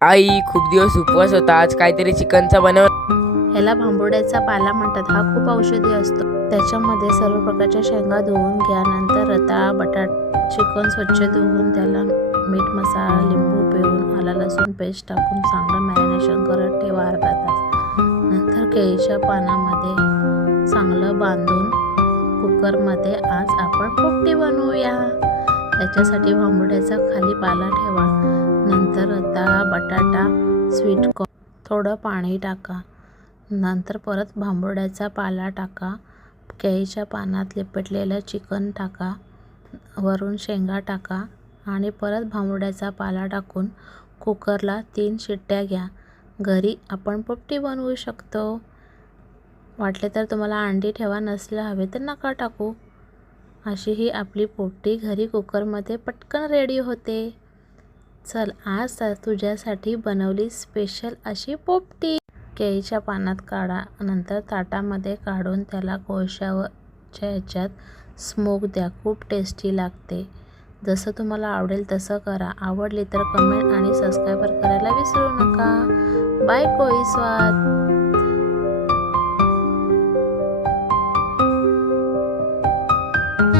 आई, खूप दिवस उपवास होता. आज काहीतरी चिकनचा बनव. ह्याला भांबुर्ड्याचा पाला म्हणतात. हा खूप औषधी असतो. त्याच्यामध्ये सर्व प्रकारच्या शेंगा धुवून घ्या. नंतर रताळा, बटाटा, चिकन स्वच्छ धुवून त्याला मीठ, मसाला, लिंबू पिळून, आला लसूण पेस्ट टाकून चांगलं मॅरिनेशन करत ठेवा अर्धा तास. नंतर केळीच्या पानामध्ये चांगलं बांधून कुकरमध्ये आज आपण पोपटी बनवूया. त्याच्यासाठी भांबुर्ड्याचा खाली पाला ठेवा. नंतर रताळा, बटाटा, स्वीट कॉर्न, थोडं पाणी टाका. नंतर परत भांबुर्ड्याचा पाला टाका. केळीच्या पानात लिपटलेलं चिकन टाका. वरून शेंगा टाका आणि परत भांबुर्ड्याचा पाला टाकून कुकरला 3 शिट्ट्या घ्या. घरी आपण पोपटी बनवू शकतो. वाटले तर तुम्हाला अंडी ठेवा, नसलं हवे तर नका टाकू. अशी ही आपली पोपटी घरी कुकरमध्ये पटकन रेडी होते. चल, आज तुझ्यासाठी बनवली स्पेशल अशी पोपटी. केळीच्या पानात काढा. नंतर ताटामध्ये काढून त्याला कोळशाच्या ह्याच्यात स्मोक द्या. खूप टेस्टी लागते. जसं तुम्हाला आवडेल तसं करा. आवडली तर कमेंट आणि सबस्क्राईब करायला विसरू नका. बाय कोळी स्वाद.